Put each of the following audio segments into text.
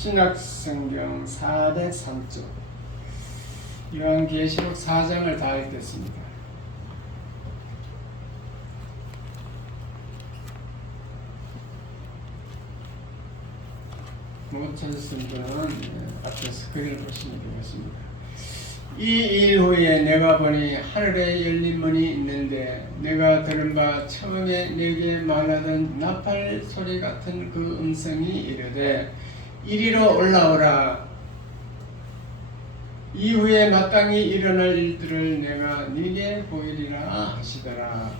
신약성경 403쪽 요한계시록 4장을 다 읽겠습니다. 못 찾으신 분은 앞에서 글을 보시면 되겠습니다. 이 일 후에 내가 보니 하늘에 열린 문이 있는데 내가 들은 바 처음에 내게 말하던 나팔 소리 같은 그 음성이 이르되 이리로 올라오라. 이후에 마땅히 일어날 일들을 내가 네게 보이리라 하시더라.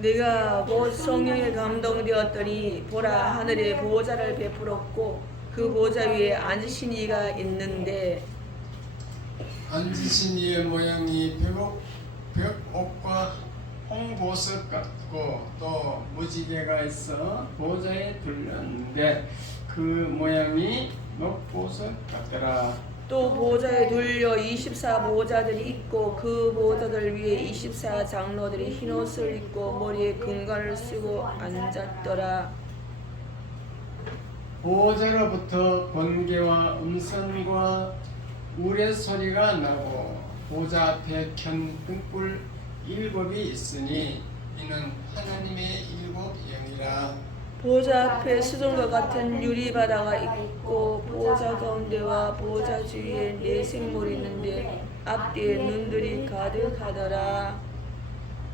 내가 곧 성령에 감동되었더니 보라 하늘에 보호자를 베풀었고 그 보호자 위에 앉으신 이가 있는데 앉으신 이의 모양이 벽옥과 홍보석 같고 또 무지개가 있어 보호자에 둘렸는데 그 모양이 녹보석 같더라. 또 보호자에 둘려 24 보호자들이 있고 그 보호자들 위에 24 장로들이 흰옷을 입고 머리에 금관을 쓰고 앉았더라. 보호자로부터 번개와 음성과 우레소리가 나고 보호자 앞에 켠 등불 7이 있으니 이는 하나님의 7 영이라. 보호자 앞에 수정과 같은 유리바다가 있고 보호자 가운데와 보호자 주위에 4 생물이 있는데 앞뒤에 눈들이 가득하더라.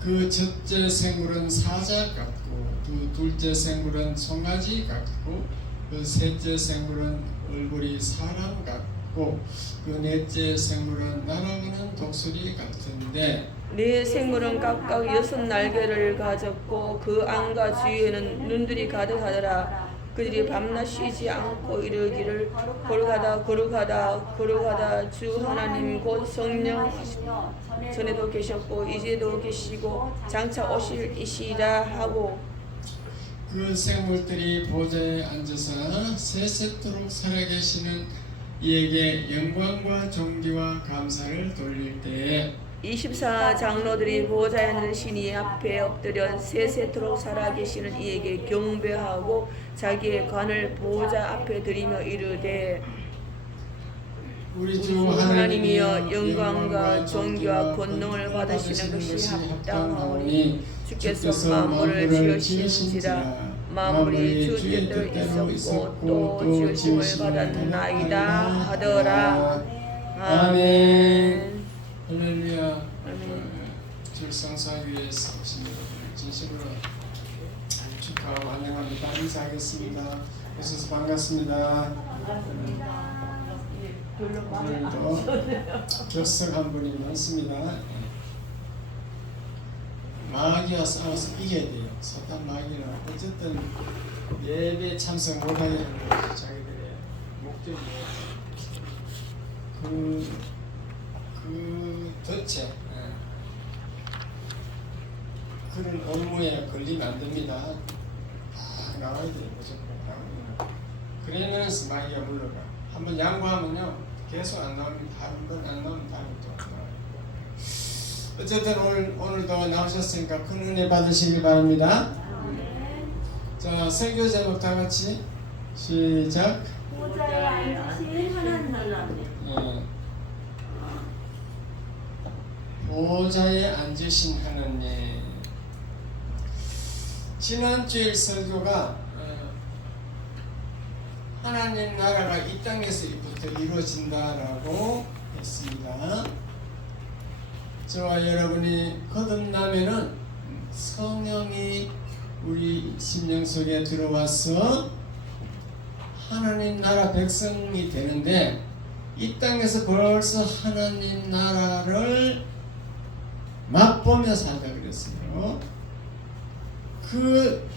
그 첫째 생물은 사자 같고 그 둘째 생물은 송아지 같고 그 셋째 생물은 얼굴이 사람 같고 그 넷째 생물은 날아가는 독수리 같은데 4 생물은 각각 6 날개를 가졌고 그 안과 주위에는 눈들이 가득하더라. 그들이 밤낮 쉬지 않고 이르기를 거룩하다 거룩하다 거룩하다 주 하나님 곧 성령 전에도 계셨고 이제도 계시고 장차 오실 이시라 하고 그 생물들이 보좌에 앉아서 세세토록 살아계시는 이에게 영광과 존귀와 감사를 돌릴 때에 24 장로들이 보호자에 앉으신 이 앞에 엎드려 세세토록 살아계시는 이에게 경배하고 자기의 관을 보호자 앞에 드리며 이르되 우리 주 하나님이여 영광과 존귀와 권능을 받으시는 것이 합당하오니 주께서 만물을 지으신지라. 만물이 주 뜻대로 있었고 또 지으심을 받았나이다 하더라. 아멘. 할렐루야. 출산사 위에서 오신 여러분을 진심으로 축하하고 환영합니다. 인사하겠습니다. 오셔서 반갑습니다. 오늘도 격석한 분이 많습니다. 마귀와 싸워서 이겨야 돼요. 사탄 마귀는 어쨌든 예배에 참석 못하게 하는 것이 자기들의 목적이에요. 그 덫에 그런 업무에 걸리면 안 됩니다. 다 나와야 돼요. 무조건. 그러면 마귀가 물러가. 한번 양보하면요 계속 안 나오면 다른 건 안 나오면 다른 또 나와요. 어쨌든 오늘도 나오셨으니까 큰 은혜 받으시길 바랍니다. 자, 설교 제목 다 같이 시작. 보호자에 앉으신 하나님. 보호자에 앉으신 하나님. 지난주일 설교가 하나님 나라가 이 땅에서부터 이루어진다라고 했습니다. 저와 여러분이 거듭나면은 성령이 우리 심령 속에 들어와서 하나님 나라 백성이 되는데 이 땅에서 벌써 하나님 나라를 맛보며 살다 그랬어요. 그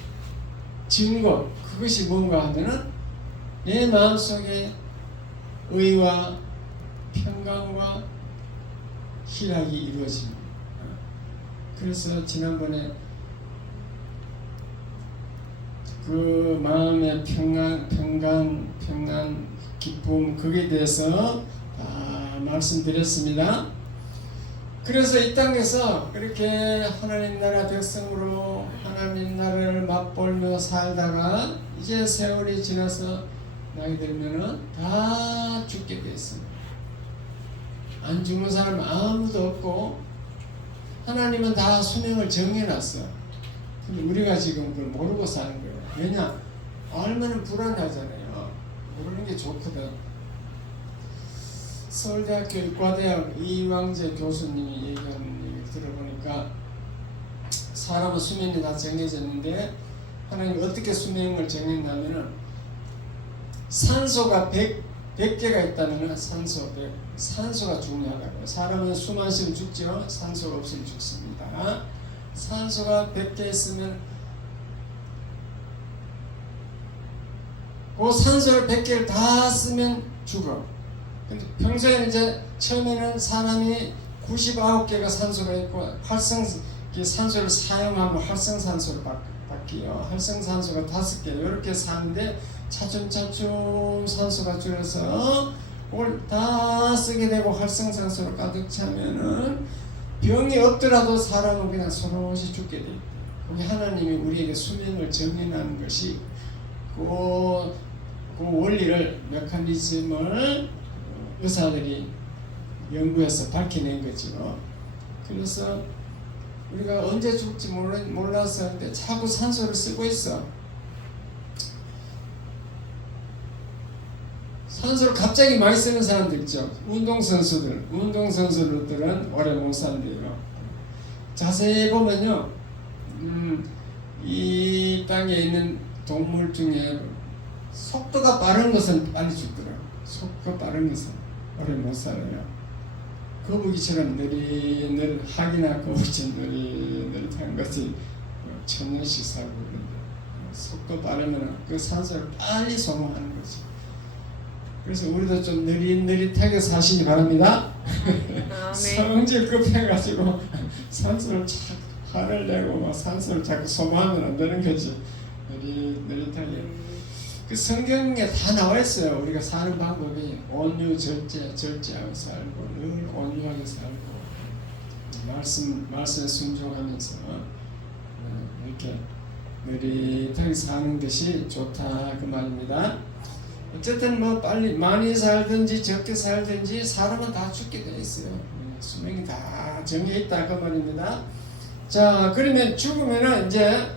증거, 그것이 뭔가 하면은 내 마음속에 의와 평강과 희락이 이루어집니다. 그래서 지난번에 그 마음의 평강, 기쁨, 거기에 대해서 다 말씀드렸습니다. 그래서 이 땅에서 그렇게 하나님 나라 백성으로 하나님 나라를 맛보며 살다가 이제 세월이 지나서 나이 들면은 다 죽게 돼 있습니다. 안 죽는 사람 아무도 없고 하나님은 다 수명을 정해놨어. 근데 우리가 지금 그걸 모르고 사는 거예요. 왜냐? 알면은 불안하잖아요. 모르는 게 좋거든. 서울대학교 의과대학 이광재 교수님이 얘기하는 얘기 들어보니까 사람은 수명이 다 정해졌는데 하나님 어떻게 수명을 정했냐면은 산소가 100개가 있다면 산소가 중요하다고요. 사람은 숨 안 쉬면 죽죠. 산소가 없으면 죽습니다. 산소가 100개 있으면 그 산소를 100개를 다 쓰면 죽어. 근데 평소에는 이제 처음에는 사람이 99개가 산소가 있고 산소를 사용하면 활성산소를 바뀌어요. 활성산소가 5개 이렇게 사는데 차츰차츰 산소가 줄어서 그걸 다 쓰게 되고 활성산소를 가득 차면은 병이 없더라도 사람은 그냥 소로시 죽게 돼. 우리 하나님이 우리에게 수명을 정해놓은 것이 그 원리를 메커니즘을 의사들이 연구해서 밝혀낸 거죠. 그래서 우리가 언제 죽을지 몰라서 근데 자꾸 산소를 쓰고 있어. 산소를 갑자기 많이 쓰는 사람들 있죠. 운동선수들은 오래 못 산대요. 자세히 보면요, 이 땅에 있는 동물 중에 속도가 빠른 것은 빨리 죽더라고요. 속도가 빠른 것은 오래 못 살아요. 거북이처럼 느릿느릿 하기나 거북이처럼 느릿느릿한 것이 1000년씩 살고 그런데 속도 빠르면 그 산소를 빨리 소모하는 거지. 그래서 우리도 좀 느릿느릿하게 사시기 바랍니다. 성질 급해가지고 산소를 자꾸 화를 내고 막 산소를 자꾸 소모하면 안 되는 거지. 느릿느릿하게. 그 성경에 다 나와 있어요. 우리가 사는 방법이 온유 절제하고 살고 늘 온유하게 살고 말씀에 순종하면서 이렇게 느릿하게 사는 것이 좋다 그 말입니다. 어쨌든 뭐 빨리 많이 살든지 적게 살든지 사람은 다 죽게 돼 있어요. 수명이 다 정해 있다 그 말입니다. 자, 그러면 죽으면은 이제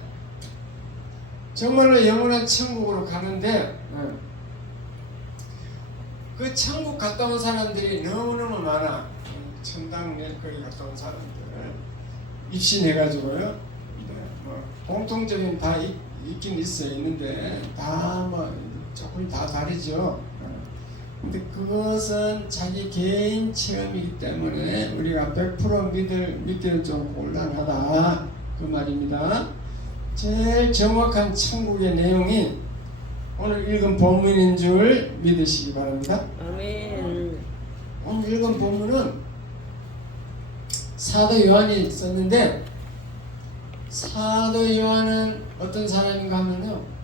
정말로 영원한 천국으로 가는데 그 천국 갔다 온 사람들이 너무너무 많아. 천당 거기 갔다 온 사람들 입신해가지고요. 뭐 공통적인 다 있긴 있는데 다 뭐 조금 다 다르죠. 근데 그것은 자기 개인 체험이기 때문에 우리가 100% 믿기는 좀 곤란하다 그 말입니다. 제일 정확한 천국의 내용이 오늘 읽은 본문인 줄 믿으시기 바랍니다. 아멘. 오늘 읽은 본문은 사도 요한이 썼는데 사도 요한은 어떤 사람인가 하면요,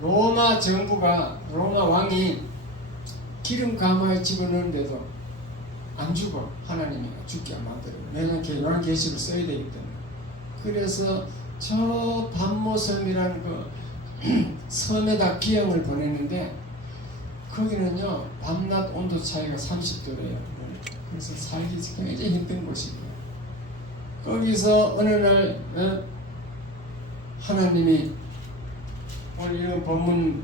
로마 왕이 기름 가마에 집어넣는데도 안 죽어. 하나님이 죽게 안 만들어요. 왜냐하면 요한계시를 써야 되기 때문에. 그래서 저 반모섬이라는 그 섬에다 기형을 보냈는데 거기는요 밤낮 온도 차이가 30도래요. 그래서 살기 굉장히 힘든 곳이고요. 거기서 어느 날 하나님이 오늘 이런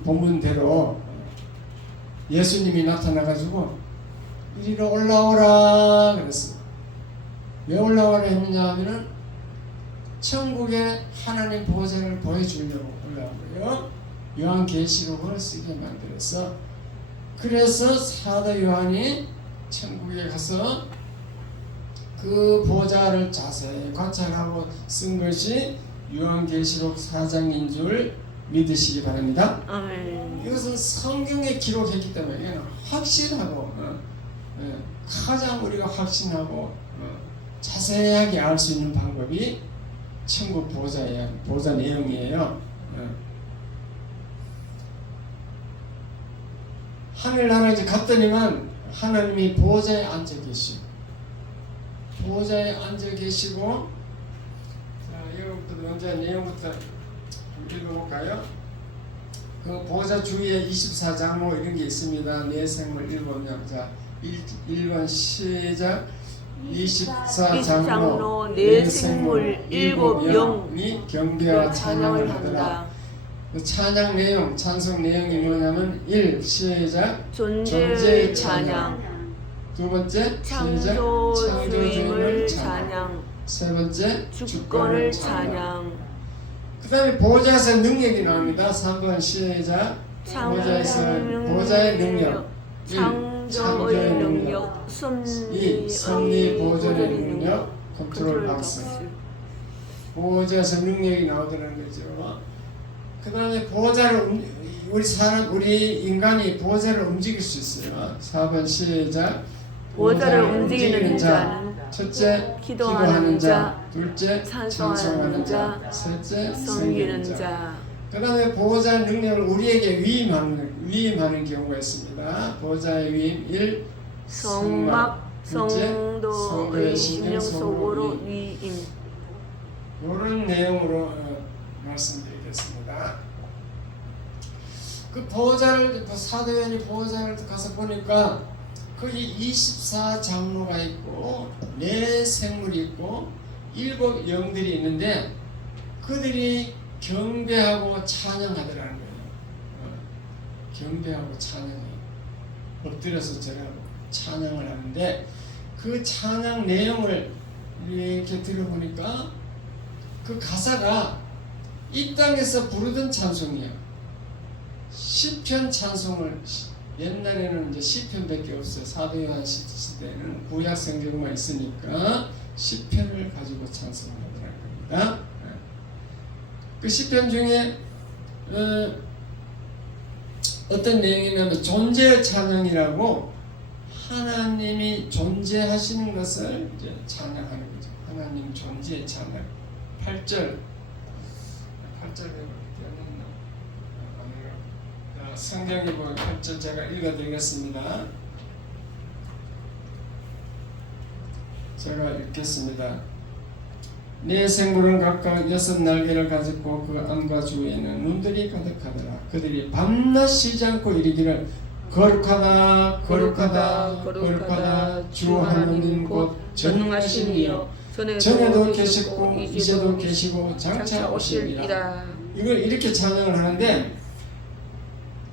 본문대로 예수님이 나타나가지고 이리로 올라오라 그랬어요. 왜 올라오라 했느냐 하면은 천국의 하나님 보호자를 보여주려고 올라온 거예요. 요한계시록을 쓰게 만들어서. 그래서 사도 요한이 천국에 가서 그 보호자를 자세히 관찰하고 쓴 것이 요한계시록 4장인 줄 믿으시기 바랍니다. 아멘. 이것은 성경에 기록했기 때문에 이거는 확실하고 가장 우리가 확신하고 자세하게 알 수 있는 방법이 천국 보호자 내용이에요. 하늘나라에 이제 갔더니만 하나님이 보호자에 앉아 계시고, 보호자에 앉아 계시고, 자, 이거부터 먼저 내용부터 좀 읽어볼까요? 그 보호자 주위에 24장로 이런 게 있습니다. 내 생물 7명. 자, 1번 시작. 24장로 내 생물 7명이 경배와 찬양을 하더라. 한다. 그 찬양 내용, 찬송 내용이 뭐냐면 1. 시작. 존재의 찬양. 두 번째 창조주임을 찬양. 세 번째 주권을 찬양. 그 다음에 보호자에서 능력이 나옵니다. 3번 시작. 보호자의 능력. 창조의 능력. 2. 섭리 보호자의 능력. 컨트롤 박스. 보호자에서 능력이 나오더라는 거죠. 그 다음에 보호자를 우리 인간이 보호자를 움직일 수 있어요. 4번 시작. 보호자를 움직이는 자는 첫째 기도하는 자, 둘째 찬송하는 자, 셋째 섬기는 자. 그 다음에 보호자 능력을 우리에게 위임하는 경우가 있습니다. 보호자의 위임 1. 성막 성도의 심령 속으로 위임. 이런 내용으로 말씀드리겠습니다. 그 보호자를 사도연이 보호자를 가서 보니까 거기 24장로가 있고 네 생물이 있고 7 영들이 있는데 그들이 경배하고 찬양하더라는 거예요. 경배하고 찬양해요. 엎드려서 절하고 찬양을 하는데 그 찬양 내용을 이렇게 들어보니까 그 가사가 이 땅에서 부르던 찬송이에요. 시편 찬송을 옛날에는 이제 시편밖에 없어요. 사도 요한 시대에는 구약 성경만 있으니까 시편을 가지고 찬송하더라는 겁니다. 그 시편 중에 어떤 내용이냐면 존재의 찬양이라고 하나님이 존재하시는 것을 이제 찬양하는 거죠. 하나님 존재의 찬양. 8절 성경에 보면 8절 제가 읽어드리겠습니다. 제가 읽겠습니다. 네 생물은 각각 6 날개를 가졌고 그 안과 주위에는 눈들이 가득하더라. 그들이 밤낮 쉬지 않고 이르기를 거룩하다 거룩하다 거룩하다 주 하나님 곧 전능하신 이여 전에도 계시고 이제도 계시고 장차 오시리라. 이걸 이렇게 찬양을 하는데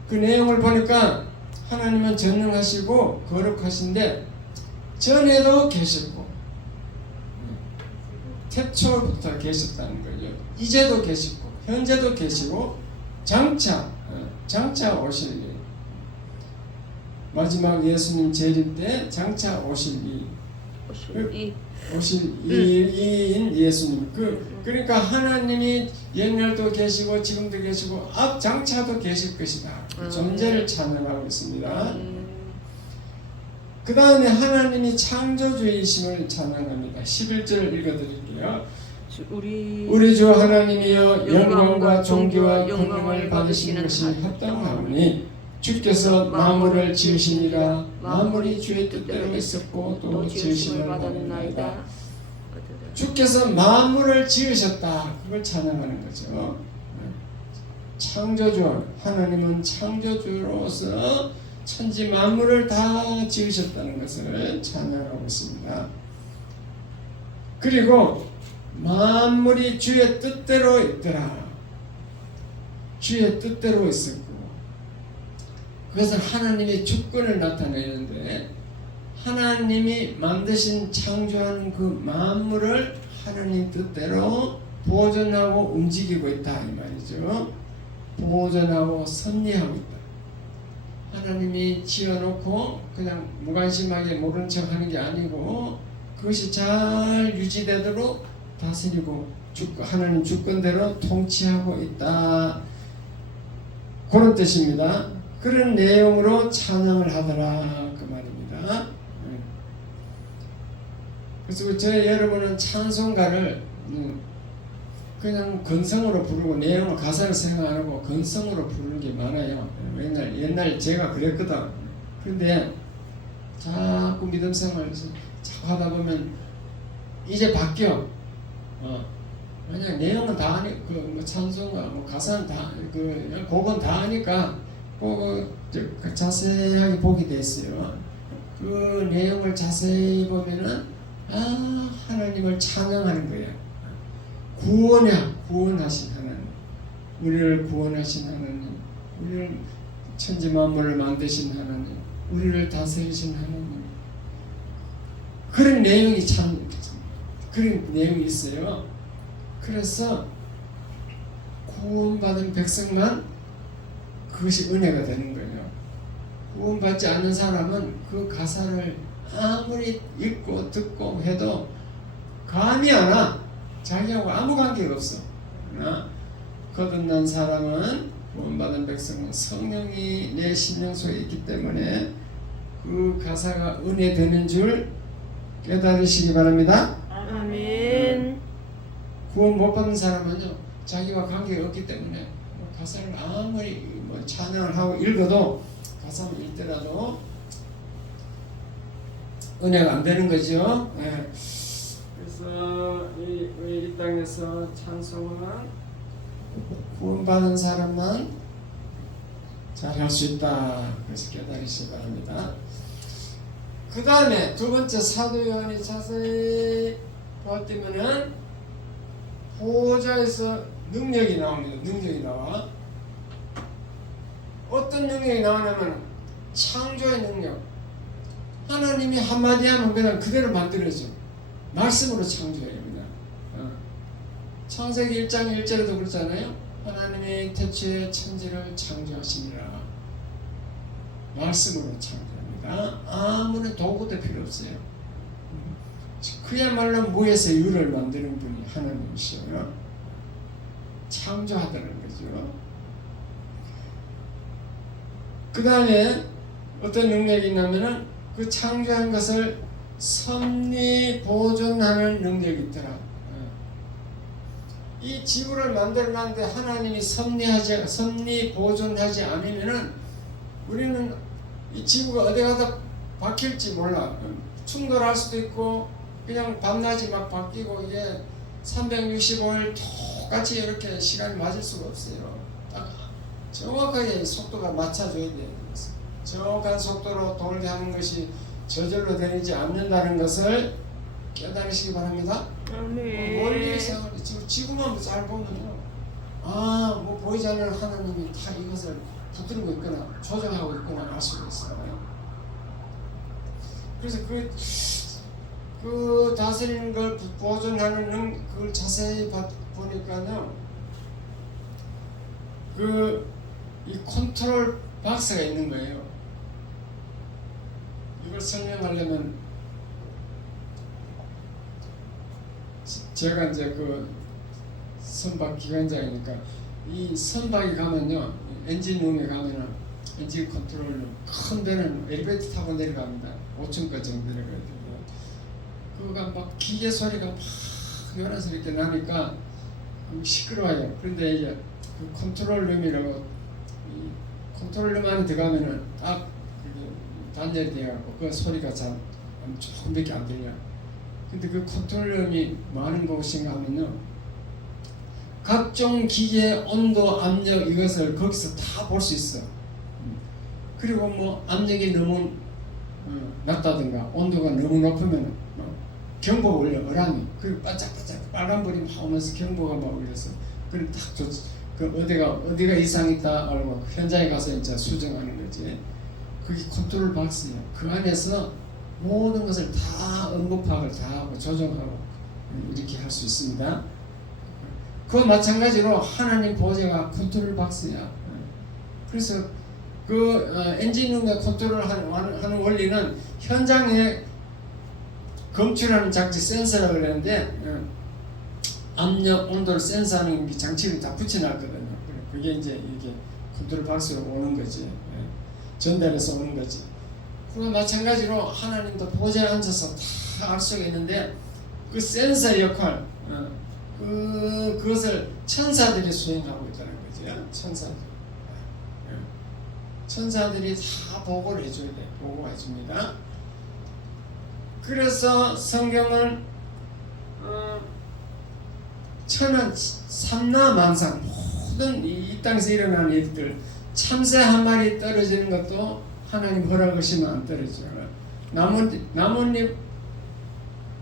그 내용을 보니까 하나님은 전능하시고 거룩하신데 전에도 계셨고 태초부터 계셨다는 거죠. 이제도 계시고 현재도 계시고 장차 오실 일, 마지막 예수님 재림 때 장차 오실 이인 예수님. 그러니까 하나님이 옛날도 계시고 지금도 계시고 앞장차도 계실 것이다. 존재를 찬양하고 있습니다. 그 다음에 하나님이 창조주이심을 찬양합니다. 11절을 읽어드릴게요. 우리 주 하나님이여 영광과 존귀와 권능을 받으시는 것이 합당하오니 주께서 만물을 지으시니라. 만물이 주의 뜻대로 있었고 또 지으심을 받았나이다. 주께서 만물을 지으셨다. 그걸 찬양하는 거죠. 창조주 하나님은 창조주로서 천지 만물을 다 지으셨다는 것을 찬양하고 있습니다. 그리고 만물이 주의 뜻대로 있더라. 주의 뜻대로 있었고 그것은 하나님의 주권을 나타내는데 하나님이 만드신 창조한 그 만물을 하나님 뜻대로 보존하고 움직이고 있다 이 말이죠. 보존하고 섭리하고 있다. 하나님이 지어놓고 그냥 무관심하게 모른 척 하는 게 아니고 그것이 잘 유지되도록 다스리고 하나님 주권대로 통치하고 있다. 그런 뜻입니다. 그런 내용으로 찬양을 하더라 그 말입니다. 그래서 저희 여러분은 찬송가를 그냥 건성으로 부르고 내용을 가사를 생각 안 하고 건성으로 부르는 게 많아요. 옛날 제가 그랬거든. 그런데 자꾸 믿음 생활에서 자꾸 하다 보면 이제 바뀌어. 그냥 내용은 다 아니 그뭐 찬송가 뭐 가사는 다그 곡은 다 아니까 그 자세하게 보게 됐어요. 그 내용을 자세히 보면은 하나님을 찬양하는 거예요. 구원하신 하나님, 우리를 구원하신 하나님, 우리를 천지 만물을 만드신 하나님, 우리를 다스리신 하나님. 그런 내용이 그런 내용이 있어요. 그래서 구원받은 백성만 그것이 은혜가 되는 거예요. 구원받지 않는 사람은 그 가사를 아무리 읽고 듣고 해도 감이 안 와. 자기하고 아무 관계가 없어. 그러나 거듭난 사람은, 구원받은 백성은 성령이 내 심령 속에 있기 때문에 그 가사가 은혜 되는 줄 깨달으시기 바랍니다. 아멘. 구원 못 받는 사람은요, 자기와 관계가 없기 때문에 가사를 아무리 찬양을 하고 읽어도, 가사를 읽더라도 은혜가 안 되는 거죠. 네. 그래서 이 땅에서 찬송은 구원받은 사람만 잘할 수 있다. 그래서 깨달으시기 바랍니다. 그 다음에 두 번째, 사도 요한이 자세히 보았더니는 보호자에서 능력이 나옵니다. 능력이 나와. 어떤 능력이 나오냐면 창조의 능력. 하나님이 한마디 하면 그냥 그대로 만들어져. 말씀으로 창조해요. 그냥. 창세기 1장 1절에도 그렇잖아요. 하나님이 태초에 천지를 창조하시니라. 말씀으로 창조합니다. 아무런 도구도 필요 없어요. 그야말로 무에서 유를 만드는 분이 하나님이시요. 창조하다는 거죠. 그 다음에 어떤 능력이 있냐면은 그 창조한 것을 섭리 보존하는 능력이 있더라. 이 지구를 만들어놨는데 하나님이 섭리 보존하지 않으면은 우리는 이 지구가 어디 가다 바뀔지 몰라. 충돌할 수도 있고 그냥 밤낮이 막 바뀌고 이게 365일 똑같이 이렇게 시간이 맞을 수가 없어요. 딱 정확하게 속도가 맞춰줘야 돼요. 정확한 속도로 돌게 하는 것이 저절로 되지 않는다는 것을 깨달으시기 바랍니다. 아멘. 멀리서 지구만 잘 보면요, 뭐 보이지 않는 하나님이 다 이것을 붙들고 있거나 조정하고 있거나 알 수가 있어요. 그래서 그 다스리는 걸 보존하는 그걸 자세히 보니까요, 이 컨트롤 박스가 있는 거예요. 이걸 설명하려면 제가 이제 그 선박 기관장이니까 이 선박에 가면요, 엔진룸에 가면은 엔진 컨트롤룸 큰 데는 엘리베이터 타고 내려갑니다. 5층까지 정도 내려가야 되고요. 그거가 막 기계 소리가 막 요란서 이렇게 나니까 시끄러워요. 그런데 이제 그 컨트롤룸이라고, 이 컨트롤룸 안에 들어가면은 딱 단열이 되어갖고 그 소리가 잘 조금밖에 안 들려. 근데 그 컨트롤룸이 뭐 하는 곳인가 하면요, 각종 기계 온도, 압력 이것을 거기서 다 볼 수 있어. 그리고 뭐 압력이 너무 낮다든가 온도가 너무 높으면 경보가 울려. 어람이 그리고 반짝반짝 빨간불이 막 오면서 경보가 막 울려서 그럼 딱 좋지. 그 어디가 이상이 있다 알고 현장에 가서 이제 수정하는 거지. 그게 컨트롤 박스예요. 그 안에서 모든 것을 다 응급파악을 다 하고 조정하고 이렇게 할 수 있습니다. 그와 마찬가지로 하나님 보좌가 컨트롤 박스야. 그래서 그 엔진룸의 컨트롤하는 원리는 현장에 검출하는 장치 센서라고 그러는데 압력, 온도를 센서하는 장치를 다 붙여놨거든요. 그게 이제 이게 컨트롤 박스로 오는 거지. 전달해서 오는 거지. 그와 마찬가지로 하나님도 보좌에 앉아서 다 알 수가 있는데 그 센서 역할, 그것을 천사들이 수행하고 있다는 거죠. 천사들이 다 보고를 해줘야 돼. 보고가 해줍니다. 그래서 성경은 천하 삼라만상 모든 이 땅에서 일어나는 일들 참새 한 마리 떨어지는 것도 하나님 허락하시면 안 떨어져요. 나뭇잎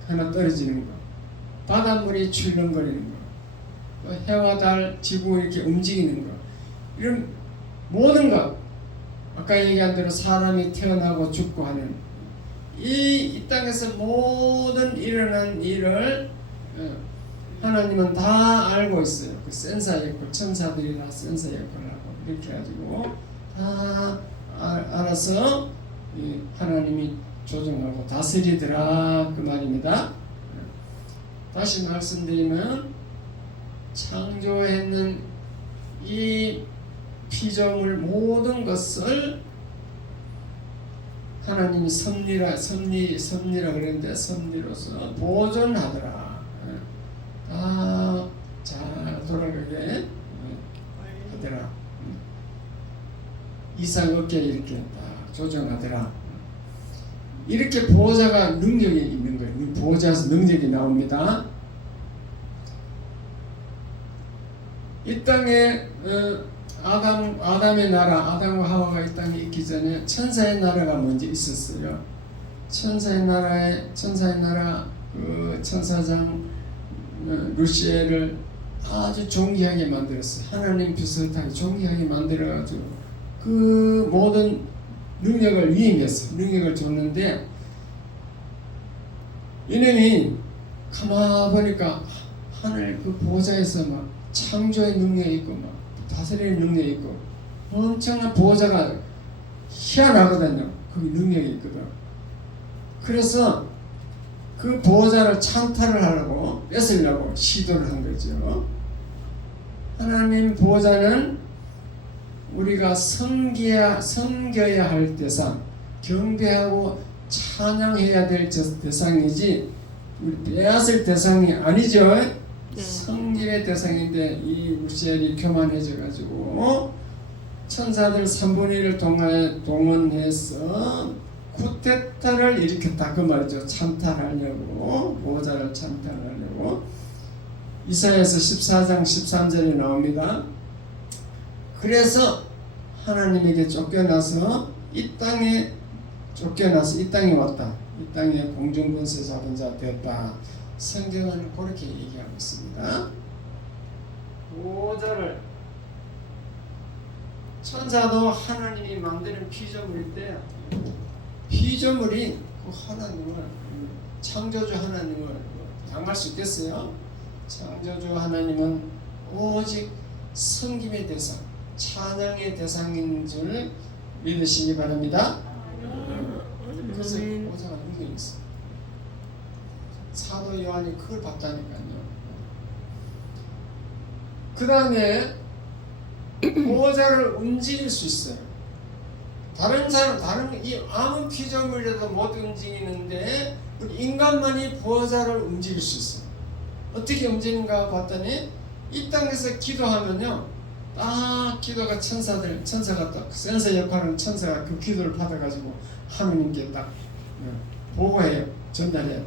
하나 떨어지는 거, 바닷물이 출렁거리는 거, 또 해와 달, 지구 이렇게 움직이는 거, 이런 모든 것, 아까 얘기한 대로 사람이 태어나고 죽고 하는 이 땅에서 모든 일어난 일을 하나님은 다 알고 있어요. 그 센서 역할, 천사들이 다 센서 역할을 하고 이렇게 해가지고 다 알아서 하나님이 조정하고 다스리더라 그 말입니다. 다시 말씀드리면 창조했는 이 피조물 모든 것을 하나님이 섭리라 그랬는데 섭리로서 보존하더라. 다 잘 돌아가게 하더라. 이상 없게 이렇게 딱 조정하더라. 이렇게 보호자가 능력이 있는 거예요. 보호자에서 능력이 나옵니다. 이 땅에 아담의 나라, 아담과 하와가 이 땅에 있기 전에 천사의 나라가 먼저 있었어요. 천사의 나라 그 천사장 루시엘을 아주 존귀하게 만들었어요. 하나님 비슷하게 존귀하게 만들어가지고 그 모든 능력을 위임했어요. 능력을 줬는데 이놈이 가만 보니까 하늘 그 보호자에서 막 창조의 능력이 있고 막 다스리는 능력이 있고 엄청난 보호자가 희한하거든요. 거기 능력이 있거든. 그래서 그 보호자를 창탈을 하려고 뺏으려고 시도를 한 거죠. 하나님 보호자는 우리가 섬겨야 할 대상, 경배하고 찬양해야 될 대상이지 우리 빼앗을 대상이 아니죠. 섬김의 대상인데 이 루시엘이 교만해져 가지고 천사들 3분의 1을 동원해서 쿠데타를 일으켰다 그 말이죠. 찬탈하려고, 보호자를 찬탈하려고. 이사야서 14장 13절에 나옵니다. 그래서 하나님에게 쫓겨나서 이 땅에 왔다. 이 땅에 공중권세 잡은 자 됐다. 성경은 그렇게 얘기하고 있습니다. 보호자를 천사도 하나님이 만드는 피조물인데 피조물이 그 하나님을 창조주 하나님을 당할 수 있겠어요? 창조주 하나님은 오직 섬김의 대상, 찬양의 대상인 줄 믿으시기 바랍니다. 그래서 보호자가 능력이 있어요. 사도 요한이 그걸 봤다니까요. 그 다음에 보호자를 움직일 수 있어요. 다른 이 아무 피조물이라도 못 움직이는데 인간만이 보호자를 움직일 수 있어요. 어떻게 움직이는가 봤더니 이 땅에서 기도하면요, 딱 기도가 천사가 딱 센서 역할은 천사가 그 기도를 받아가지고 하느님께 딱 보고해요, 전달해요.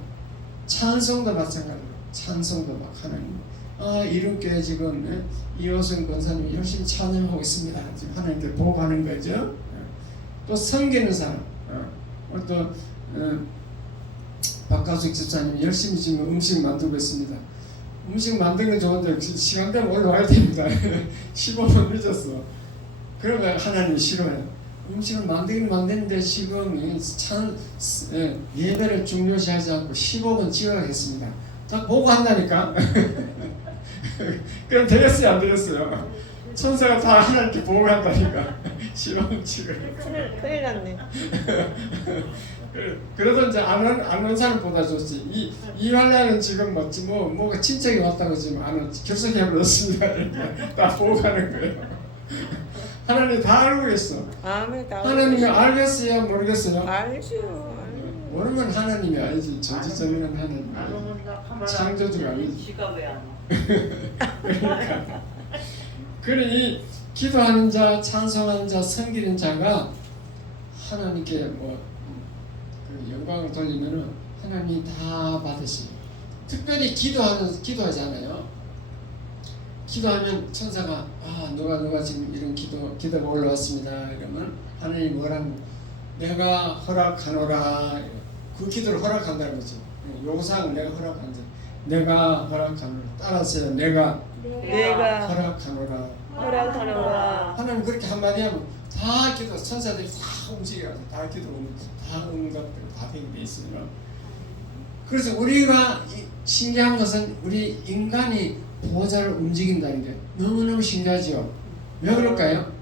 찬송도 마찬가지로 찬송도 막 하나님. 이름교회 지금 이호승 권사님 열심히 찬양하고 있습니다. 지금 하나님께 보고하는 거죠. 또 섬기는 사람, 또 박가숙 집사님 열심히 지금 음식 만들고 있습니다. 음식 만드는 건 좋은데 시간 되면 올라와야 됩니다. 15분 늦었어. 그러면 하나님이 싫어해요. 음식을 만드는데 지금 예배를 중요시하지 않고 15분 지각했습니다. 딱 보고 한다니까. 그럼 되겠어요, 안 되겠어요? 천사가 다 하나님께 보고 한다니까. 15분 지각. 큰일 났네. 그래도 이제 안 온 사람보다 좋지. 이 환란은 지금 뭐가 친척이 왔다고 지금 안 온, 결석해버렸습니다. 다 보고 가는 거예요. 하나님 다 알고 있어. 하나님이 알겠어요, 모르겠어요? 알죠. 모르면 하나님이 알지. 전지전능한 하나님. 창조주가 아니지. 지가 왜 안 와? 그러니까. 그러니 기도하는 자, 찬송하는 자, 섬기는 자가 하나님께 그 영광을 돌리면은 하나님이 다 받으시. 특별히 기도하잖아요. 기도하면 천사가 누가 지금 이런 기도가 올라왔습니다. 이러면 하나님이 뭐라는 내가 허락하노라. 그 기도를 허락한다는 거죠. 요구사항을 내가 허락한다. 내가 허락하노라. 따라서요. 내가 허락하노라. 하나님 그렇게 한마디 하면 다 기도 천사들이 다 움직여서 다 기도하면 다 응답되고 다 되게 돼 있어요. 그래서 우리가 신기한 것은 우리 인간이 보호자를 움직인다는 게 너무너무 신기하죠. 왜 그럴까요?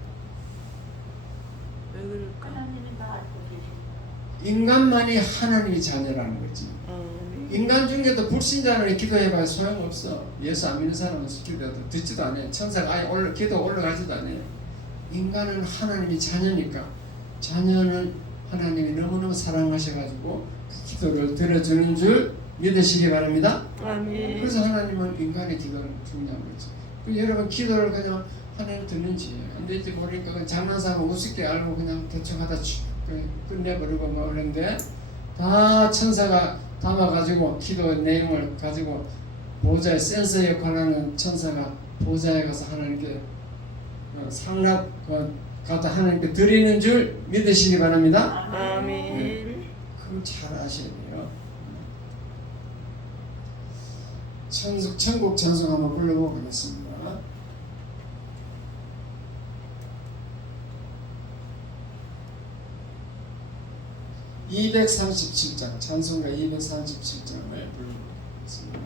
하나님이 다 알고 계십니다. 인간만이 하나님의 자녀라는 거지. 인간 중에도 불신자는 기도해봐야 소용없어. 예수 안 믿는 사람은 기도해도 듣지도 않아요. 천사가 아예 기도 올라가지도 않아요. 인간은 하나님의 자녀니까 자녀는 하나님이 너무너무 사랑하셔가지고 그 기도를 들어주는 줄 믿으시기 바랍니다. 아멘. 그래서 하나님은 인간의 기도를 중요한 거죠. 여러분 기도를 그냥 하나님 듣는지 안 될지 모르니까 그냥 장난삼아 우습게 알고 그냥 대충 하다 끝내버리고 뭐 그런데 다 천사가 담아가지고 기도 내용을 가지고 보호자의 센서 역할하는 천사가 보호자에 가서 하나님께 상납 갖다 하나님께 드리는 줄 믿으시기 바랍니다. 아멘. 그럼 잘 아셔야 돼요. 천국 찬송 한번 불러보겠습니다. 237장 찬송가 237장을 불러보겠습니다.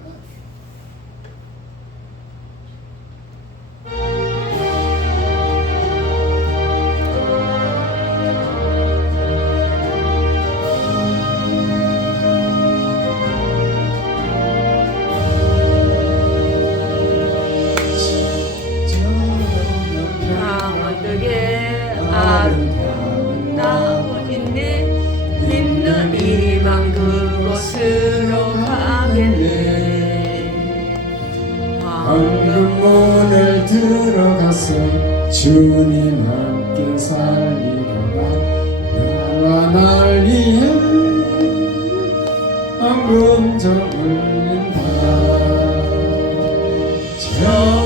황금문을 들어가서 주님 함께 살리려다 나와 날 위해 황금정 울린다. 저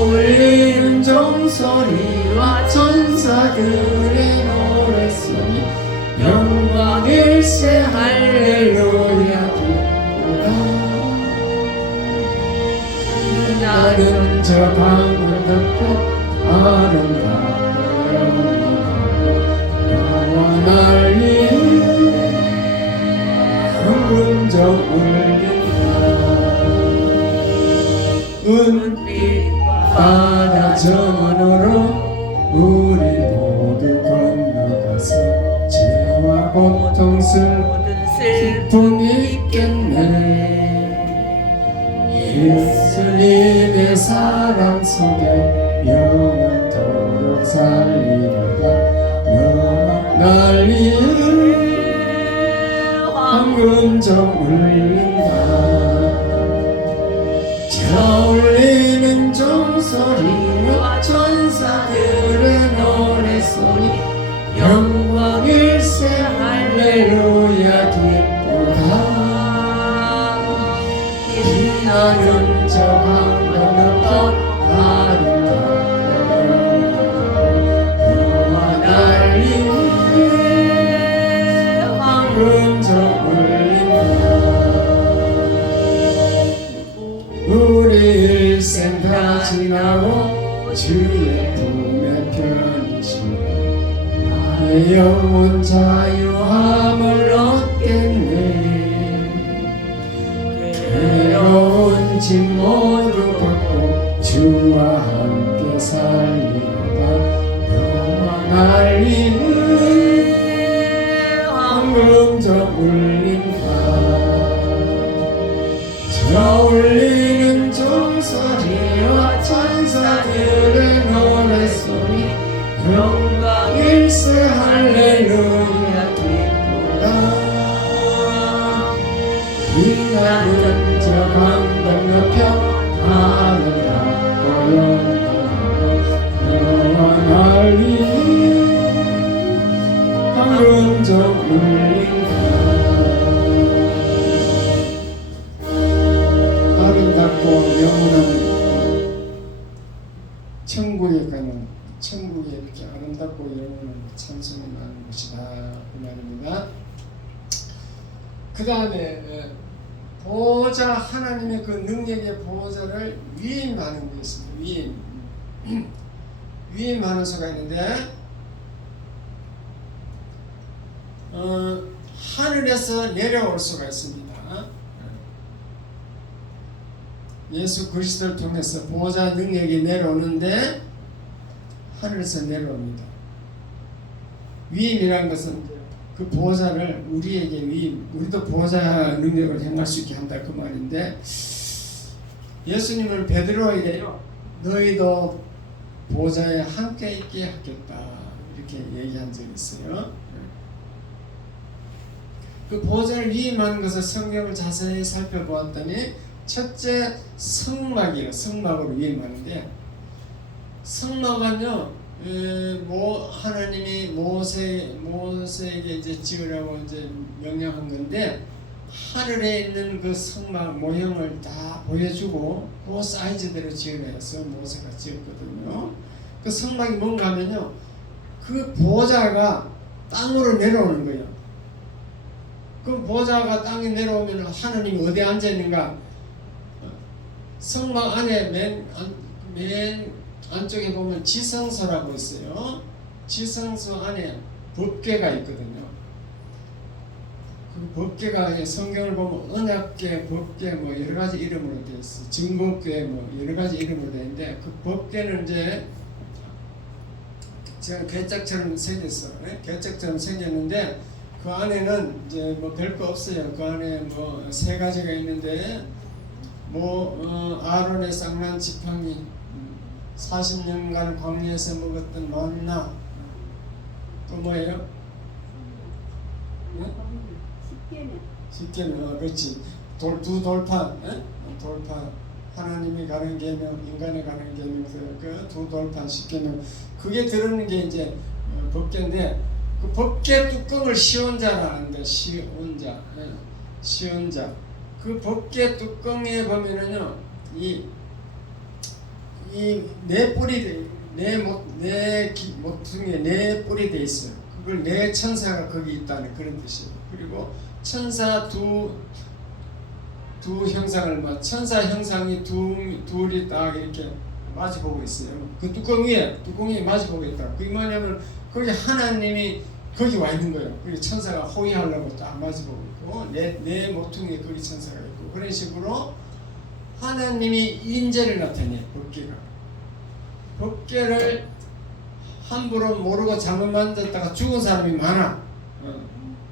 울리는 종소리와 천사들의 노래소리 영광일세 할렐루야 나는 저 방문 덮고 아름답고 영원하고 나와 날 위해 황금정 울린다. 은빛 바다 전으로 우리 모두 건너가서 죄와 고통 슬픔이 있겠네. 예수님의 사랑 속에 영원토록 살리려다 너와 날 위해 황금정 울린다. 저 울리는 종소리와 천사들의 노래소리 영광일세 할렐루야 기쁘다. 빛나는 저 강건너편 아름답고 너와 날 위해 황금정 울린다. 우리 일생 다 지나고 주의 품에 편히쉬네. 나의 영혼 자유함을 얻겠네. 괴로운 짐 모두 벗고 주와 함께 살리로다. 너와 날 위해 황금정 울린다. 저 울리는 종소리와 천사들의 노래소리 영광일세 할렐루야 기쁘다. 빛나는 저 강건너편 아름답고 영원하고 너와 날 위해 황금정 울린다. 아름답고 영원한 것이다 그 말입니다. 그 다음에 보호자 하나님의 그 능력의 보호자를 위임하는 게 있습니다. 위임하는 수가 있는데 하늘에서 내려올 수가 있습니다. 예수 그리스도를 통해서 보호자 능력이 내려오는데 하늘에서 내려옵니다. 위임이라는 것은 그 보호자를 우리에게 위임, 우리도 보호자 능력을 행할 수 있게 한다 그 말인데, 예수님은 베드로에게 너희도 보호자에 함께 있게 하겠다 이렇게 얘기한 적이 있어요. 그 보호자를 위임하는 것을 성경을 자세히 살펴보았더니 첫째 성막이에요. 성막으로 위임하는데, 성막은요 하나님이 모세에게 이제 지으라고 이제 명령한 건데, 하늘에 있는 그 성막 모형을 다 보여주고 그 사이즈대로 지으라 해서 모세가 지었거든요. 그 성막이 뭔가 하면요, 그 보호자가 땅으로 내려오는 거예요. 그 보호자가 땅에 내려오면 하나님이 어디에 앉아 있는가? 성막 안에 맨 안쪽에 보면 지성소라고 있어요. 지성소 안에 법궤가 있거든요. 그 법궤가 성경을 보면 언약궤, 법궤 뭐 여러 가지 이름으로 되어 있어요. 증거궤 뭐 여러 가지 이름으로 되어 있는데, 그 법궤는 이제 제가 괴짝처럼 생겼어요. 괴짝처럼 생겼는데 그 안에는 이제 뭐 별거 없어요. 그 안에 뭐 세 가지가 있는데, 아론의 쌍난 지팡이, 40년간 광야에서 먹었던 만나, 또 뭐예요? 십계명, 그렇지. 두 돌판, 돌판. 하나님이 가는 계명, 인간이 가는 계명, 그 두 돌판, 십계명. 그게 들어있는 게 이제 법궤인데, 그 법궤 뚜껑을 씌운 자라는데, 씌운 자. 그 법궤 뚜껑에 보면은요, 이 네 뿌리, 네 모퉁이에 네 뿌리 돼 있어요. 그걸 네 천사가 거기 있다는 그런 뜻이에요. 그리고 천사 두 형상을 천사 형상이 둘이 딱 이렇게 마주보고 있어요. 그 뚜껑이 마주보고 있다. 그게 뭐냐면 거기 하나님이 거기 와 있는 거예요. 그리고 천사가 호위하려고 딱 마주보고 있고, 네 모퉁이에 거기 천사가 있고, 그런 식으로 하나님이 인재를 나타내요. 법궤를 함부로 모르고 잘못 만졌다가 죽은 사람이 많아.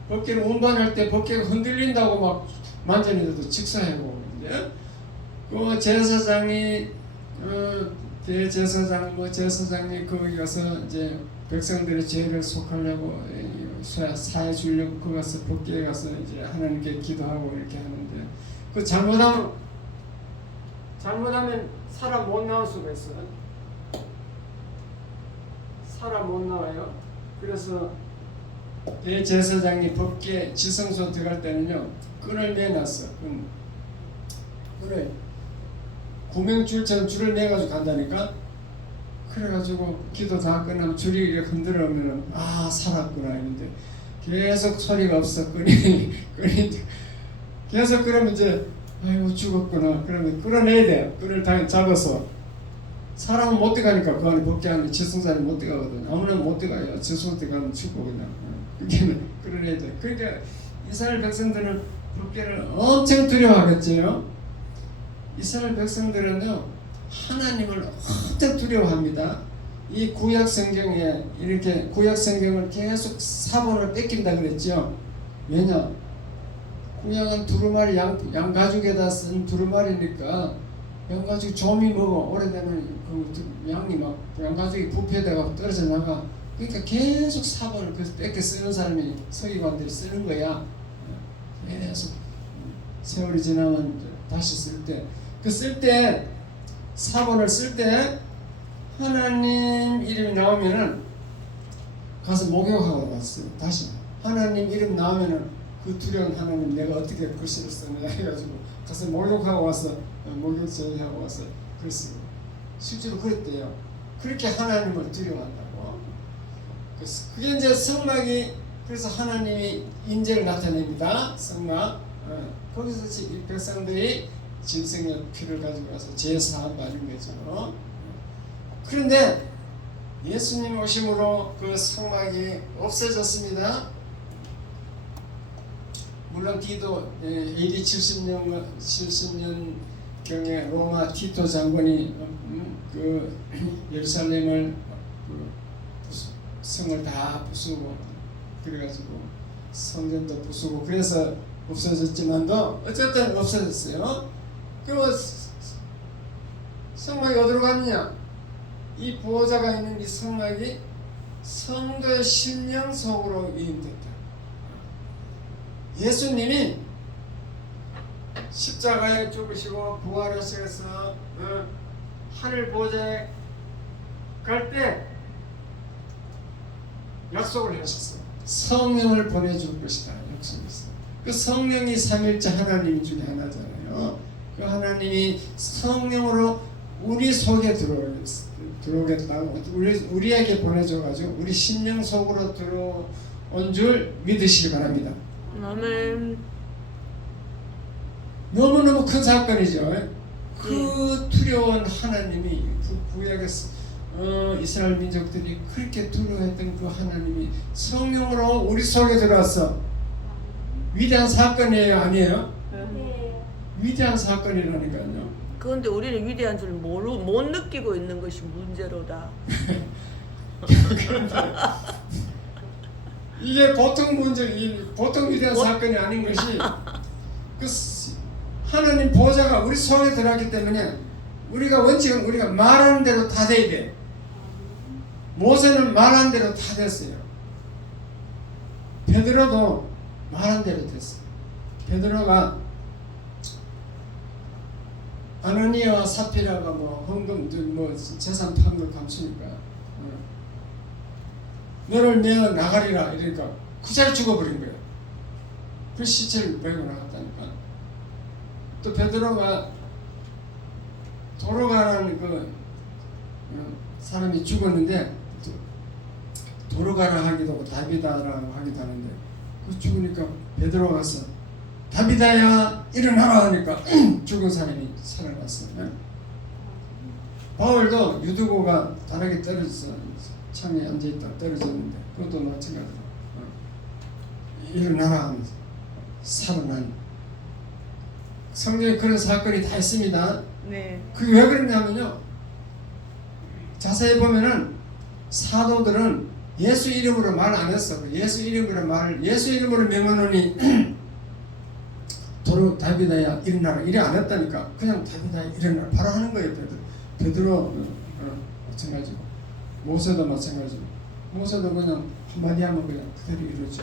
법궤를 운반할 때 법궤가 흔들린다고 막 만졌는데도 직사하고, 그 제사장이 대제사장 제사장이 거기 가서 이제 백성들의 죄를 속하려고 사해 주려고 그 가서 법궤에 가서 이제 하나님께 기도하고 이렇게 하는데, 그 잘못하면 사람 못 나올 수가 있어요. 사람 못 나와요. 그래서 대제사장이 법궤 지성소 들어갈 때는요, 끈을 매놨어. 끈을 구명줄처럼 줄을 매가지고 간다니까. 그래가지고 기도 다 끝나면 줄이 이렇게 흔들어오면은 살았구나 했는데, 계속 소리가 없어. 끈이 계속 그러면 이제 아이고 죽었구나. 그러면 끌어내야 돼요. 끈을 다 잡아서. 사람은 못 들어가니까 그 안에 법궤 안에 지성사는 못 들어가거든. 아무나 못 들어가요. 지성 들어가면 죽고 그냥. 그게 끌어내야 돼. 그러니까 이스라엘 백성들은 법궤를 엄청 두려워하겠죠. 이스라엘 백성들은요, 하나님을 엄청 두려워합니다. 이 구약 성경에 이렇게 구약 성경을 계속 사본을 뺏긴다 그랬죠. 왜냐? 구약은 두루마리 양 가죽에다 쓴 두루마리니까 양가죽이 좀이 먹어. 오래되면 그 양이 막 양가죽이 부패되고 떨어져 나가. 그러니까 계속 사본을 뺏겨 쓰는 사람이 서기관들이 쓰는 거야. 계속 세월이 지나면 다시 쓸 때, 사본을 쓸 때 하나님 이름이 나오면은 가서 목욕하고 갔어요. 다시 하나님 이름 나오면은 그 두려운 하나님 내가 어떻게 글씨를 쓰느냐 해가지고 가서 목욕하고 와서 목욕 제의하고 와서 그랬어요. 실제로 그랬대요. 그렇게 하나님을 두려워한다고. 그게 이제 성막이 그래서 하나님이 인재를 나타냅니다. 성막. 거기서 이 백성들이 짐승의 피를 가지고 와서 제사하는 거죠. 그런데 예수님 오심으로 그 성막이 없어졌습니다. 물론 디도 AD 70년 경에 로마 티토 장군이 그 예루살렘을 성을 다 부수고 그래가지고 성전도 부수고 그래서 없어졌지만도 어쨌든 없어졌어요. 그리고 성막이 어디로 갔느냐? 이 보호자가 있는 이 성막이 성도의 심령 속으로 위임됐다. 예수님이 십자가에 죽으시고 부활하셔서 하늘 보좌에 갈 때 약속을 하셨어요. 성령을 보내줄 것이다. 약속했어요. 그 성령이 삼일째 하나님 중에 하나잖아요. 그 하나님이 성령으로 우리 속에 들어오겠다고 우리에게 보내줘가지고 우리 심령 속으로 들어온 줄 믿으시기 바랍니다. 아멘. 너무너무 큰 사건이죠. 그 두려운 하나님이 그 구약의 이스라엘 민족들이 그렇게 두려워했던 그 하나님이 성령으로 우리 속에 들어왔어. 위대한 사건이에요, 아니에요? 네. 위대한 사건이라니까요. 그런데 우리는 위대한 줄 못 느끼고 있는 것이 문제로다. 이게 보통 문제, 보통 위대한 사건이 아닌 것이 그 하나님 보호자가 우리 속에 들어왔기 때문에 우리가 원칙은 우리가 말하는 대로 다 돼야 돼. 모세는 말한 대로 다 됐어요. 베드로도 말한 대로 됐어요. 베드로가 아나니아와 사피라가 헌금 재산 판을 감추니까 너를 내어 나가리라 이러니까 그 자리에 죽어버린 거예요. 그 시체를 메고 나갔다니까. 또 베드로가 도로가라는 그 사람이 죽었는데 도로가라 하기도 하고 다비다라고 하기도 하는데 그 죽으니까 베드로가 가서 다비다야 일어나라 하니까 죽은 사람이 살아났어요. 바울도 유두고가 다락에 떨어져서 창에 앉아있다 떨어졌는데 그것도 마찬가지로 일어나라 하면서 살아난 성경에 그런 사건이 다 있습니다. 네. 그게 왜 그러냐면요, 자세히 보면은 사도들은 예수 이름으로 말 안 했어. 예수 이름으로 명하노니 도로 다비다야 일어나라 이래 안 했다니까. 그냥 다비다야 일어나라 바로 하는 거예요. 베드로 마찬가지고 모세도 마찬가지고 모세도 그냥 한마디 하면 그냥 그대로 이루죠.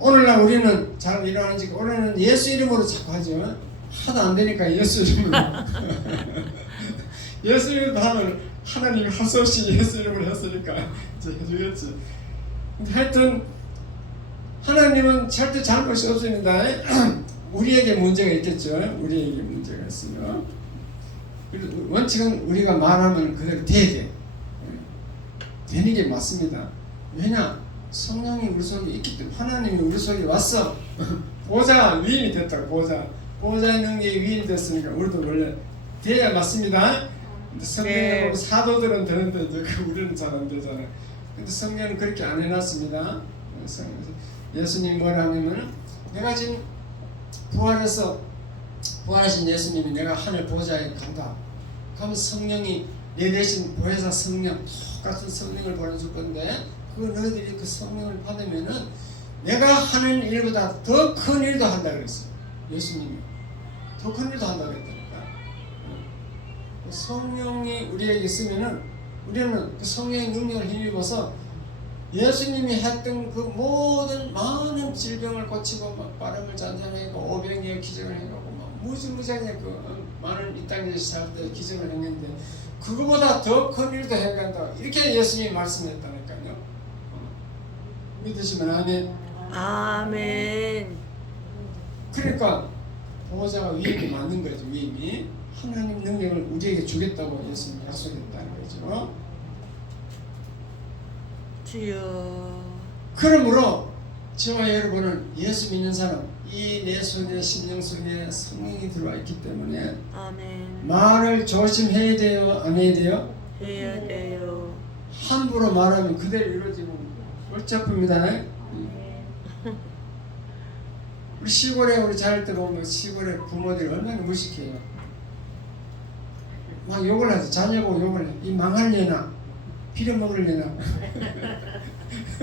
오늘날 우리는 잘 일어나는지 오늘은 예수 이름으로 자꾸 하죠. 하도 안 되니까 예수 이름으로 예수 이름으로 하면 하나님이 할 수 없이 예수 이름으로 했으니까 이제 해주겠지. 근데 하여튼 하나님은 절대 잘못이 없습니다. 우리에게 문제가 있겠죠. 우리에게 문제가 있으면 원칙은 우리가 말하면 그대로 돼야 돼. 되는 게 맞습니다. 왜냐? 성령이 우리 속에 있기 때문에 하나님이 우리 속에 왔어. 보호자 위임이 됐다. 보호자의 능력이 위임이 됐으니까 우리도 원래 돼야 맞습니다. 근데 성령하고 네. 사도들은 되는데 이제 우리는 잘 안 되잖아요. 근데 성령은 그렇게 안 해놨습니다. 예수님 뭐라냐면 내가 지금 부활하신 예수님이 내가 하늘 보호자에 간다. 그러면 성령이 내 대신 보혜사 성령 똑같은 성령을 보내줄 건데 그 너희들이 그 성령을 받으면은 내가 하는 일보다 더 큰 일도 한다 그랬어요. 예수님이 더 큰 일도 한다 그랬다니까. 성령이 우리에게 있으면은 우리는 그 성령의 능력을 힘입어서 예수님이 했던 그 모든 많은 질병을 고치고 막 바람을 잔잔하고 오병이어 기적을 해가고 막 무지무지하게 그 많은 이 땅에서 살 때 기적을 했는데 그거보다 더 큰 일도 해간다. 이렇게 예수님이 말씀했다니까요. 믿으시면 아멘. 아멘. 그러니까 보호자가 위임이 맞는 거죠. 위임이 하나님 능력을 우리에게 주겠다고 예수님이 약속했다는 거죠. 주여. 그러므로 저와 여러분은 예수 믿는 사람, 이 내 속에 심령 속에 성령이 들어와 있기 때문에 아멘. 말을 조심해야 돼요, 안 해야 돼요? 해야 돼요. 함부로 말하면 그대로 이루어지고 골치 아픕니다. 우리 시골에 우리 자랄 때 보면 시골에 부모들이 얼마나 무식해요. 막 욕을 하지. 자녀보고 욕을 해. 이 망할 년아, 빌어먹을 년아.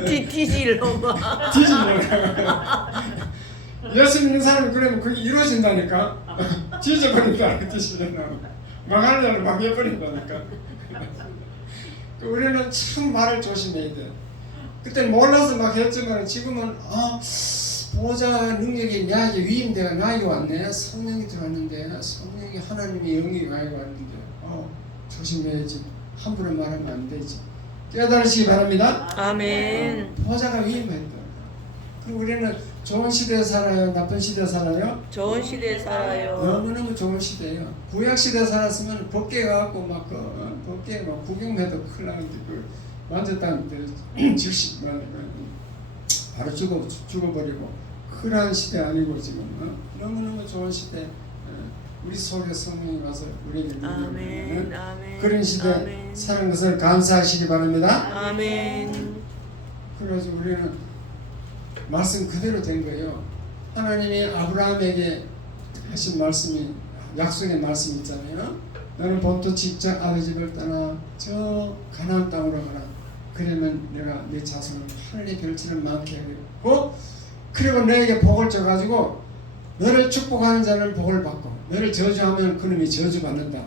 뒤질러 봐. 뒤집어가. 예수 믿는 사람이 그러면 그게 이루어진다니까. 뒤져버린다는 뜻이잖아. 망할 년을 망해버린다니까. 우리는 참 말을 조심해야 돼. 그때 몰라서 막 했지만 지금은 보호자 능력이 나에게 위임되어 나에게 왔네. 성령이 들어왔는데 성령이 하나님의 영이 나에게 왔는데 조심해야지. 함부로 말하면 안 되지. 깨달으시기 바랍니다. 아멘. 보호자가 위임했다. 그리고 우리는 좋은 시대에 살아요? 나쁜 시대에 살아요? 좋은 시대에 살아요. 너무너무 좋은 시대예요. 구약 시대에 살았으면 법계 가갖고 막 법계 막 구경해도 큰일 나는데 그 만졌다는데 즉시 바로 죽어버리고 그러한 시대 아니고 지금 너무너무 좋은 시대. 우리 속에 성령이 와서 우리에게 아멘. 아멘. 그런 시대 아멘. 사는 것을 감사하시기 바랍니다. 아멘. 그래서 우리는 말씀 그대로 된 거예요. 하나님이 아브라함에게 하신 말씀이 약속의 말씀 있잖아요. 너는 본토 직접 아버지 집을 떠나 저 가나안 땅으로 가라. 그러면 내가 네 자손을 하늘의 별처럼 많게 하겠고 그리고 너에게 복을 줘가지고 너를 축복하는 자는 복을 받고 너를 저주하면 그놈이 저주받는다.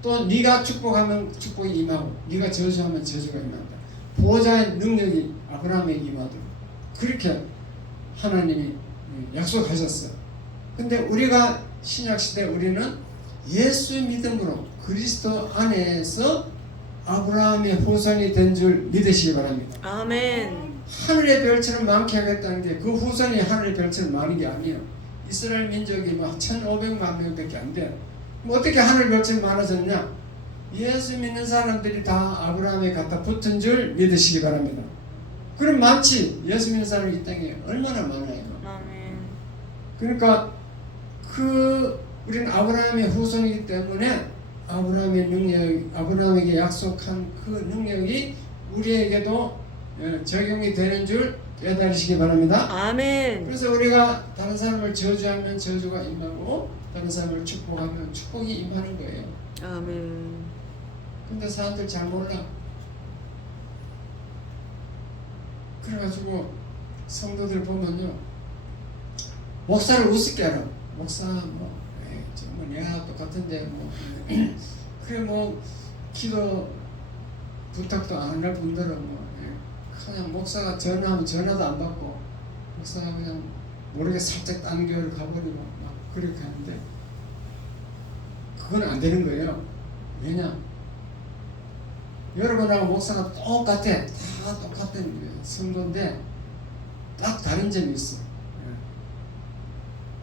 또 네가 축복하면 축복이 임하고 네가 저주하면 저주가 임한다. 보호자의 능력이 아브라함에게 임하도록 그렇게 하나님이 약속하셨어요. 근데 우리가 신약시대 우리는 예수 믿음으로 그리스도 안에서 아브라함의 후손이 된 줄 믿으시기 바랍니다. 아멘. 하늘의 별처럼 많게 하겠다는 게 그 후손이 하늘의 별처럼 많은 게 아니에요. 이스라엘 민족이 뭐 1,500만 명밖에 안 돼. 뭐 어떻게 하늘 별처럼 많아졌냐? 예수 믿는 사람들이 다 아브라함에 갖다 붙은 줄 믿으시기 바랍니다. 그럼 많지. 예수 믿는 사람이 이 땅에 얼마나 많아요. 아멘. 그러니까 우리는 아브라함의 후손이기 때문에 아브라함의 능력, 아브라함에게 약속한 그 능력이 우리에게도 적용이 되는 줄 깨달으시기 바랍니다. 아멘. 그래서 우리가 다른 사람을 저주하면 저주가 임하고 다른 사람을 축복하면 축복이 임하는 거예요. 아멘. 근데 사람들 잘 몰라. 그래가지고 성도들 보면요, 목사를 우습게 알아. 목사 정말 내가 똑같은데 그래 기도 부탁도 안 할 분들은 그냥 목사가 전화하면 전화도 안 받고 목사가 그냥 모르게 살짝 딴 교회를 가버리고 막 그렇게 하는데 그건 안 되는 거예요. 왜냐? 여러분하고 목사가 똑같아. 다 똑같은 성도인데 딱 다른 점이 있어.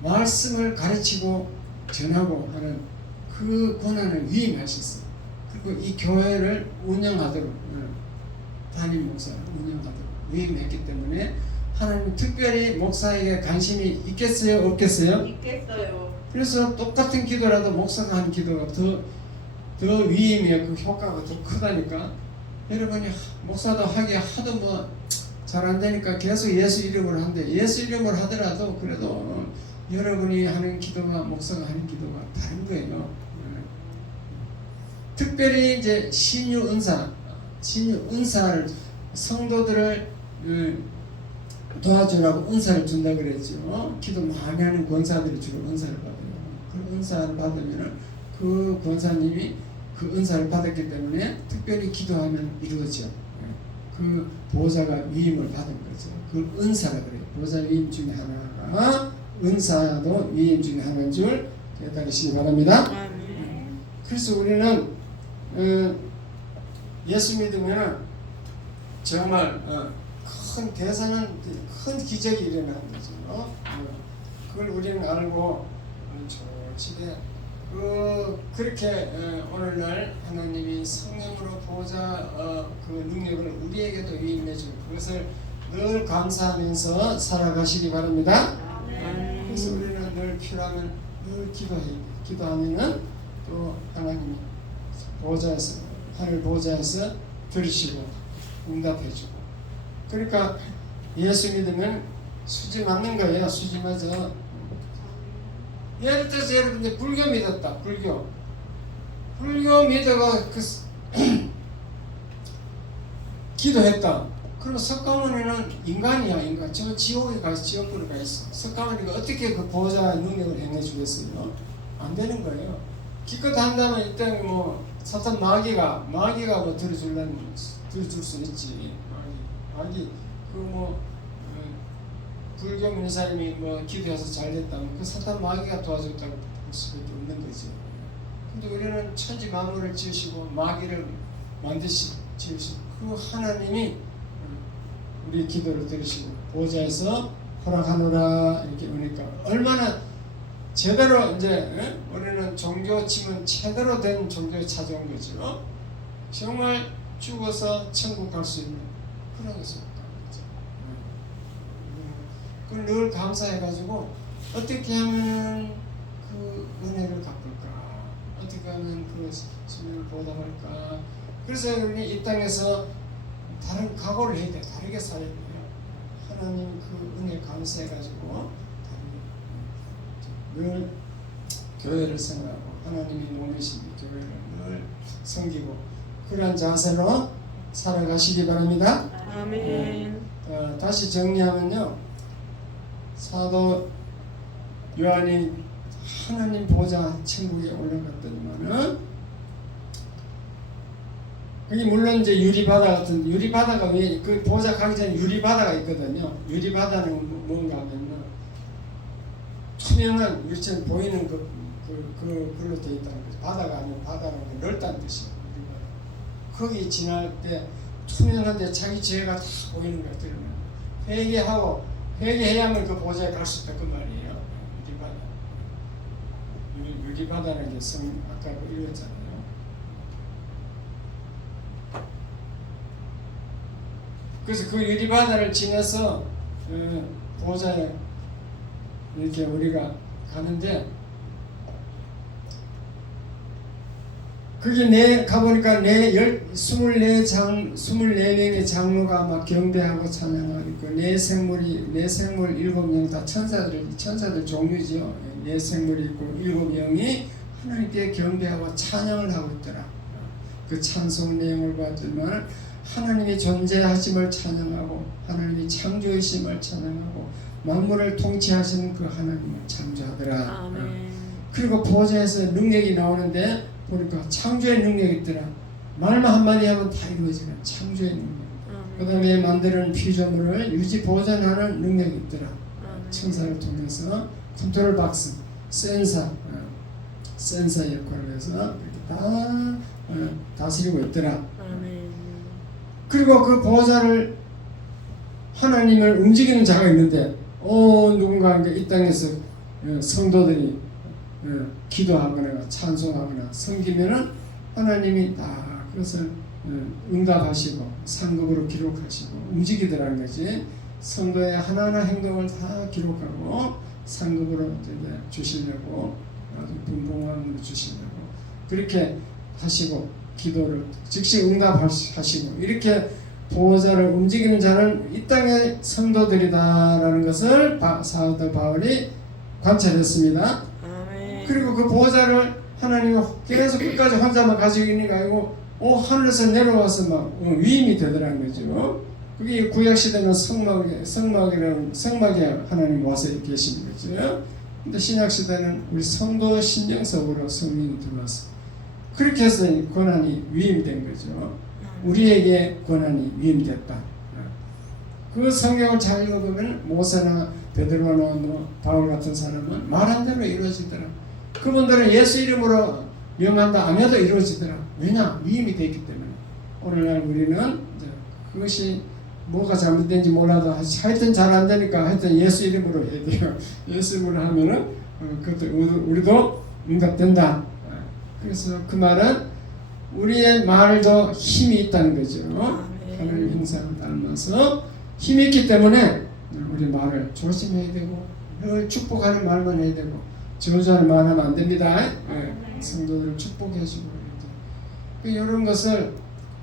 말씀을 가르치고 전하고 하는 그 권한을 위임하셨어요. 그리고 이 교회를 운영하도록 담임 목사를 운영하도록 위임했기 때문에 하나님 특별히 목사에게 관심이 있겠어요? 없겠어요? 있겠어요. 그래서 똑같은 기도라도 목사가 하는 기도가 더 위임이야. 그 효과가 더 크다니까. 여러분이 목사도 하기 하도 잘 안 되니까 계속 예수 이름으로 한대. 예수 이름으로 하더라도 그래도 여러분이 하는 기도와 목사가 하는 기도가 다른 거예요. 특별히 이제 신유 은사를 성도들을 도와주라고 은사를 준다 그랬죠. 기도 많이 하는 권사들이 주로 은사를 받아요. 그 은사를 받으면 그 권사님이 그 은사를 받았기 때문에 특별히 기도하면 이루어져. 그 보호자가 위임을 받은 거죠. 그 은사라 그래요. 보호자 위임 중에 하나가 은사도 위임 중에 하나인 줄 깨달으시기 바랍니다. 아멘. 그래서 우리는 예수 믿으면 정말 큰 대단한 큰 기적이 일어나는 거죠. 그걸 우리는 알고 좋지게 그렇게 오늘날 하나님이 성령으로 보호자 그 능력을 우리에게도 위임해 주고 그것을 늘 감사하면서 살아가시기 바랍니다. 그래서 우리는 늘 필요하면 늘 기도해야 돼. 기도하면은 또 하나님이 보호자에서 하늘 보호자에서 들으시고 응답해주고. 그러니까 예수 믿으면 수지 맞는 거예요. 수지 맞아. 예를 들어서 여러분들 불교 믿었다. 불교 믿어가 기도했다. 그럼 석가모니는 인간이야. 인간. 저 지옥에 가서 지옥불에 가 있어. 석가모니가 어떻게 그 보호자 능력을 행해 주겠어요? 안 되는 거예요. 기껏 한다면 일단 뭐 사탄 마귀가 뭐 들어줄 수 있지. 마귀 그 불교 믿는 사람이 뭐 기도해서 잘 됐다면 그 사탄 마귀가 도와줬다고 볼 수밖에 없는 거죠. 근데 우리는 천지 만물을 지으시고 마귀를 지으시고 그 하나님이 우리 기도를 들으시고 보호자에서 허락하노라 이렇게 오니까 얼마나 제대로 이제 우리는 종교 치면 제대로 된 종교에 찾아온 거죠. 정말 죽어서 천국 갈 수 있는 그런 것을 그걸 늘 감사해가지고 어떻게 하면 그 은혜를 갚을까, 어떻게 하면 그 수명을 보답할까. 그래서 우리 이 땅에서 다른 각오를 해야 돼. 다르게 살아야 돼요. 하나님 그 은혜 감사해가지고 늘 교회를 생각하고 하나님이 몸이신 교회를 늘 섬기고 그러한 자세로 살아가시기 바랍니다. 아멘. 다시 정리하면요. 사도 요한이 하나님 보호자 천국에 올라갔더니만은 그게 물론 이제 유리바다 같은 유리바다가 왜 그 보호자 가기 전에 유리바다가 있거든요. 유리바다는 뭔가 하면은 투명한 우리처럼 보이는 그걸로 되어 있다는 거죠. 바다가 아니고 바다는 넓다는 뜻이에요. 거기 지날 때 투명한데 자기 죄가 다 보이는 것 같아요. 회개해야만 그 보호자에 갈 수 있다 그 말이에요. 유리바다라는 게 아까 읽었잖아요. 그래서 그 유리바다를 지나서 보호자에 이렇게 우리가 가는데 거기 가보니까 24명의 장로가 막 경배하고 찬양하고 있고 내 생물 7명 다 천사들 종류죠. 내 생물이 있고 7명이 하나님께 경배하고 찬양을 하고 있더라. 그 찬송 내용을 봤더니 하나님의 존재하심을 찬양하고 하나님의 창조이심을 찬양하고 만물을 통치하시는 그 하나님을 창조하더라. 아멘. 그리고 보호자에서 능력이 나오는데 보니까 창조의 능력이 있더라. 말만 한마디 하면 다 이루어지는 창조의 능력. 그 다음에 만드는 피조물을 유지 보존하는 능력이 있더라. 천사를 통해서 컨트롤 박스, 센서 역할을 해서 이렇게 다 다스리고 있더라. 그리고 그 보호자를 하나님을 움직이는 자가 있는데 누군가 이 땅에서 성도들이 기도하거나 찬송하거나 섬기면은 하나님이 다 그것을 응답하시고 상급으로 기록하시고 움직이더라는 거지. 성도의 하나하나 행동을 다 기록하고 상급으로 주시려고 아주 분봉함으로 주시려고 그렇게 하시고 기도를 즉시 응답하시고 이렇게 보호자를 움직이는 자는 이 땅의 성도들이다라는 것을 사도 바울이 관찰했습니다. 그리고 그 보호자를 하나님이 계속 끝까지 혼자만 가지고 있는 게 아니고 하늘에서 내려와서 막 위임이 되더라는 거죠. 그게 구약시대는 성막에 하나님 와서 계시는 거죠. 근데 신약시대는 우리 성도 신령석으로 성령이 들어와서 그렇게 해서 권한이 위임된 거죠. 우리에게 권한이 위임됐다. 그 성경을 잘 읽어보면 모세나 베드로나 바울 같은 사람은 말한 대로 이루어지더라. 그분들은 예수 이름으로 명한다 안 해도 이루어지더라. 왜냐? 위임이 되기 때문에. 오늘날 우리는 그것이 뭐가 잘못된지 몰라도 하여튼 잘 안 되니까 하여튼 예수 이름으로 해야 돼요. 예수 이름으로 하면은 그것도 우리도 응답된다. 그래서 그 말은 우리의 말도 힘이 있다는 거죠. 하나님 형상을 닮아서 힘이 있기 때문에 우리 말을 조심해야 되고 늘 축복하는 말만 해야 되고 저주하는 말 하면 안 됩니다. 성도들을 축복해주고 이런 것을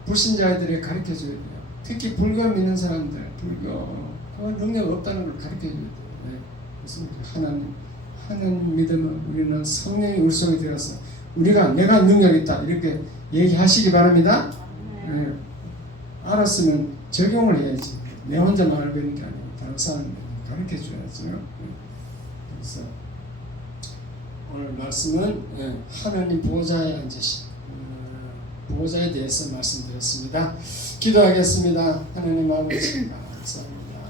불신자들에게 가르쳐줘야 돼요. 특히 불교 믿는 사람들, 불교 그 능력 없다는 걸 가르쳐줘야 돼요. 그래서 하나님 믿으면 우리는 성령의 울속에 들어서 우리가 내가 능력 있다 이렇게 얘기하시기 바랍니다. 알았으면 적용을 해야지. 내 혼자만 알고 있는 게 아니고 다른 사람 가르쳐줘야죠. 그래서 오늘 말씀은 하나님 보호자에 앉으신 보호자에 대해서 말씀드렸습니다. 기도하겠습니다. 하나님 아버지 감사합니다.